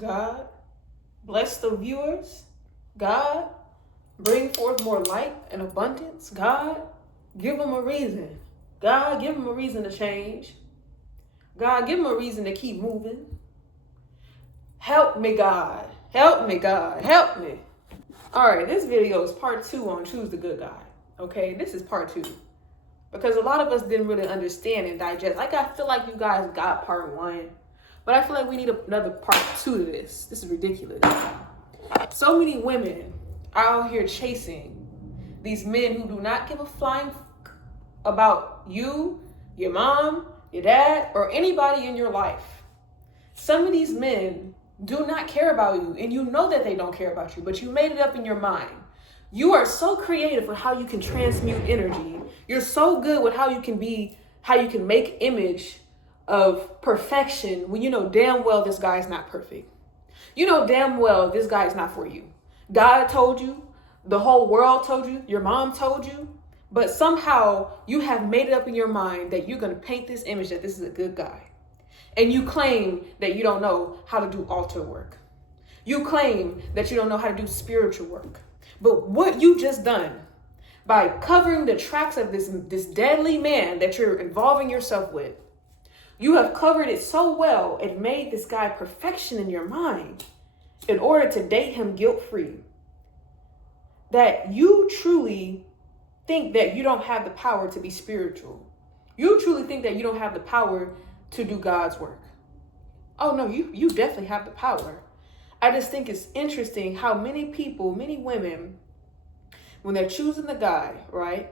God, bless the viewers. God, bring forth more light and abundance. God, give them a reason. God, give them a reason to change. God, give them a reason to keep moving. Help me, God. Help me, God. Help me. All right, this video is part 2 on Choose the Good Guy. Okay, this is part 2. Because a lot of us didn't really understand and digest. Like, I feel like you guys got part 1. But I feel like we need another part 2 to this. This is ridiculous. So many women are out here chasing these men who do not give a flying fuck about you, your mom, your dad, or anybody in your life. Some of these men do not care about you, and you know that they don't care about you, but you made it up in your mind. You are so creative with how you can transmute energy. You're so good with how you can make image of perfection when you know damn well this guy is not perfect. You know damn well this guy is not for you. God told you, the whole world told you, your mom told you, but somehow you have made it up in your mind that you're going to paint this image that this is a good guy. And you claim that you don't know how to do altar work. You claim that you don't know how to do spiritual work. But what you just done by covering the tracks of this deadly man that you're involving yourself with, you have covered it so well and made this guy perfection in your mind in order to date him guilt-free, that you truly think that you don't have the power to be spiritual. You truly think that you don't have the power to do God's work. Oh no, you definitely have the power. I just think it's interesting how many people, many women, when they're choosing the guy, right?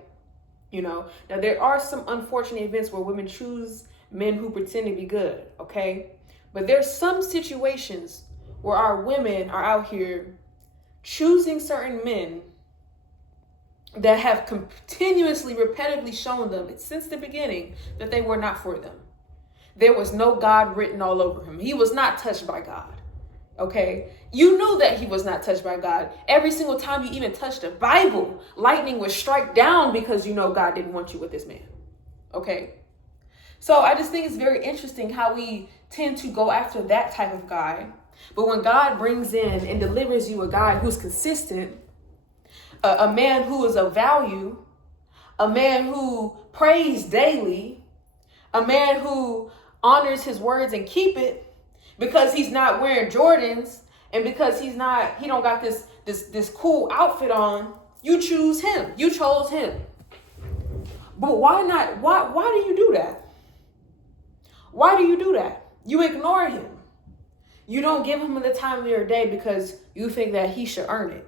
You know, now there are some unfortunate events where women choose men who pretend to be good, okay? But there's some situations where our women are out here choosing certain men that have continuously, repetitively shown them since the beginning that they were not for them. There was no God written all over him. He was not touched by God. Okay? You knew that he was not touched by God. Every single time you even touched the Bible, lightning would strike down because you know God didn't want you with this man. Okay? So I just think it's very interesting how we tend to go after that type of guy. But when God brings in and delivers you a guy who's consistent, a man who is of value, a man who prays daily, a man who honors his words and keep it, because he's not wearing Jordans and because he don't got this cool outfit on, you choose him. You chose him. But why not? Why do you do that? Why do you do that? You ignore him. You don't give him the time of your day because you think that he should earn it.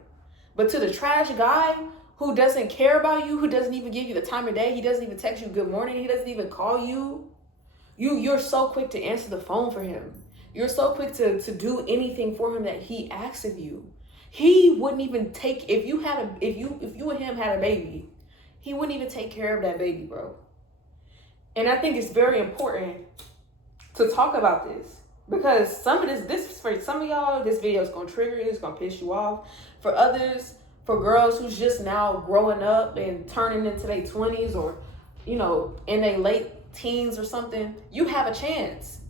But to the trash guy who doesn't care about you, who doesn't even give you the time of day, he doesn't even text you good morning, he doesn't even call you, you're so quick to answer the phone for him. You're so quick to do anything for him that he asks of you. He wouldn't even take, if you and him had a baby, he wouldn't even take care of that baby, bro. And I think it's very important to talk about this, because some of this for some of y'all, this video is gonna trigger you, it's gonna piss you off. For others, for girls who's just now growing up and turning into their 20s, or you know, in their late teens or something, you have a chance.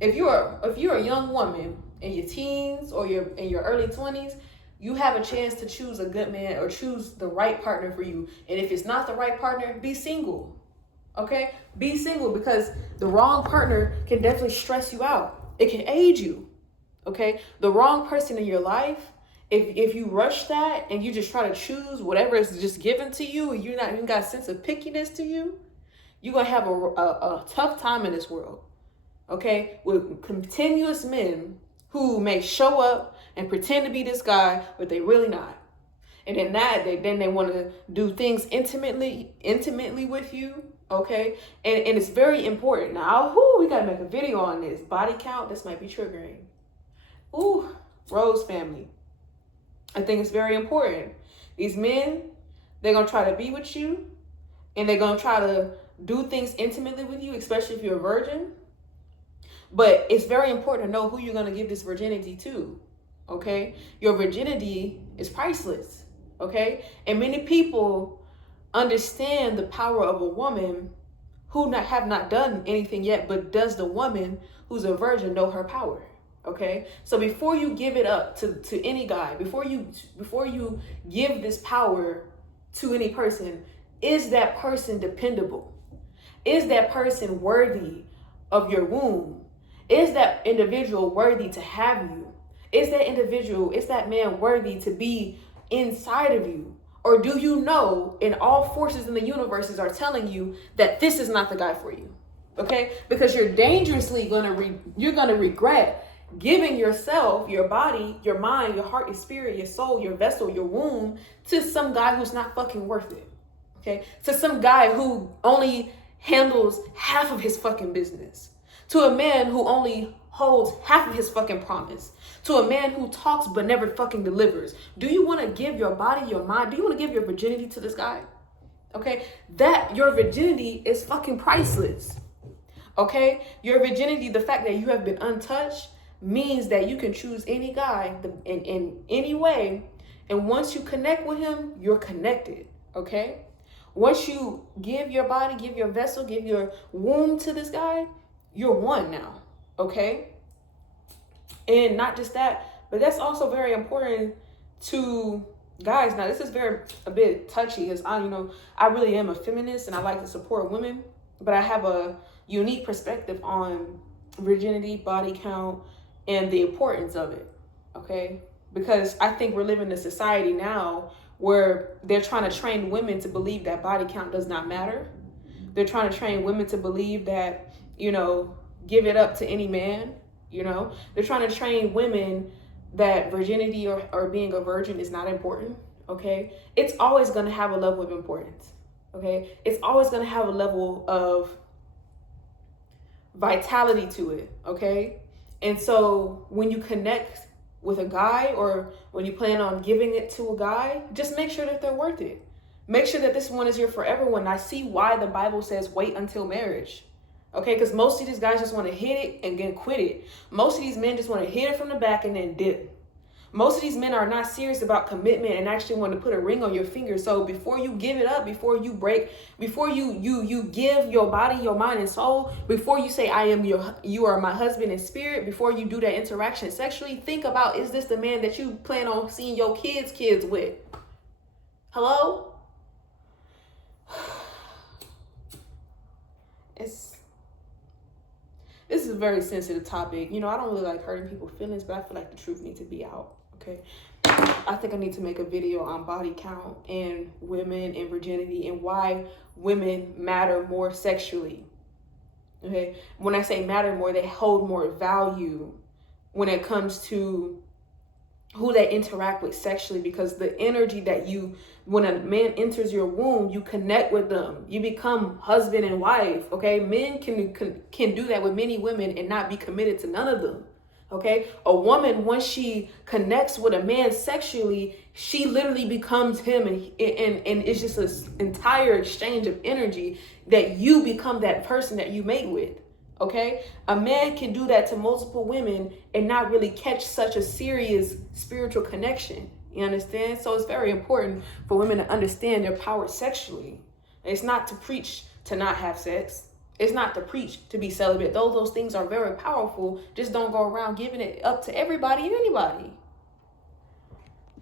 If you're a young woman in your teens or in your early 20s, you have a chance to choose a good man or choose the right partner for you. And if it's not the right partner, be single. Okay? Be single, because the wrong partner can definitely stress you out. It can age you. Okay? The wrong person in your life, if you rush that and you just try to choose whatever is just given to you and you're not even got a sense of pickiness to you, you're going to have a tough time in this world. Okay? With continuous men who may show up and pretend to be this guy, but they really not. And then they want to do things intimately with you. Okay? And it's very important. Now, we got to make a video on this. Body count, this might be triggering. Rose family. I think it's very important. These men, they're going to try to be with you, and they're going to try to do things intimately with you, especially if you're a virgin. But it's very important to know who you're going to give this virginity to. Okay? Your virginity is priceless. Okay? And many people understand the power of a woman who have not done anything yet, but does the woman who's a virgin know her power? Okay, so before you give it up to any guy, before you give this power to any person, is that person dependable? Is that person worthy of your womb? Is that individual worthy to have you? Is that man worthy to be inside of you? Or do you know, and all forces in the universes are telling you that this is not the guy for you? Okay, because you're dangerously gonna regret giving yourself, your body, your mind, your heart, your spirit, your soul, your vessel, your womb to some guy who's not fucking worth it. Okay, to some guy who only handles half of his fucking business, to a man who only holds half of his fucking promise, to a man who talks but never fucking delivers. Do you want to give your body, your mind, do you want to give your virginity to this guy? Okay, that your virginity is fucking priceless. Okay, your virginity, the fact that you have been untouched, means that you can choose any guy in any way, and once you connect with him, you're connected. Okay, once you give your body, give your vessel, give your womb to this guy, you're one now. Okay, and not just that, but that's also very important to guys. Now this is a bit touchy, because I really am a feminist and I like to support women, but I have a unique perspective on virginity, body count, and the importance of it. Okay, because I think we're living in a society now where they're trying to train women to believe that body count does not matter. They're trying to train women to believe that, give it up to any man. They're trying to train women that virginity or being a virgin is not important. Okay, it's always going to have a level of importance. Okay, it's always going to have a level of vitality to it. Okay, and so when you connect with a guy, or when you plan on giving it to a guy, just make sure that they're worth it. Make sure that this one is your forever one. I see why the Bible says wait until marriage. Okay, because most of these guys just want to hit it and then quit it. Most of these men just want to hit it from the back and then dip. Most of these men are not serious about commitment and actually want to put a ring on your finger. So before you give it up, before you break, before you give your body, your mind and soul, before you say you are my husband in spirit, before you do that interaction sexually, think about, is this the man that you plan on seeing your kids with? Hello? This is a very sensitive topic. I don't really like hurting people's feelings, but I feel like the truth needs to be out. Okay, I think I need to make a video on body count and women and virginity and why women matter more sexually. Okay, when I say matter more, they hold more value when it comes to who they interact with sexually, because the energy that when a man enters your womb, you connect with them. You become husband and wife. Okay, men can do that with many women and not be committed to none of them. Okay, a woman, once she connects with a man sexually, she literally becomes him, and it's just this entire exchange of energy that you become that person that you mate with. Okay, a man can do that to multiple women and not really catch such a serious spiritual connection. You understand? So it's very important for women to understand their power sexually. It's not to preach to not have sex. It's not to preach to be celibate. Those things are very powerful. Just don't go around giving it up to everybody and anybody.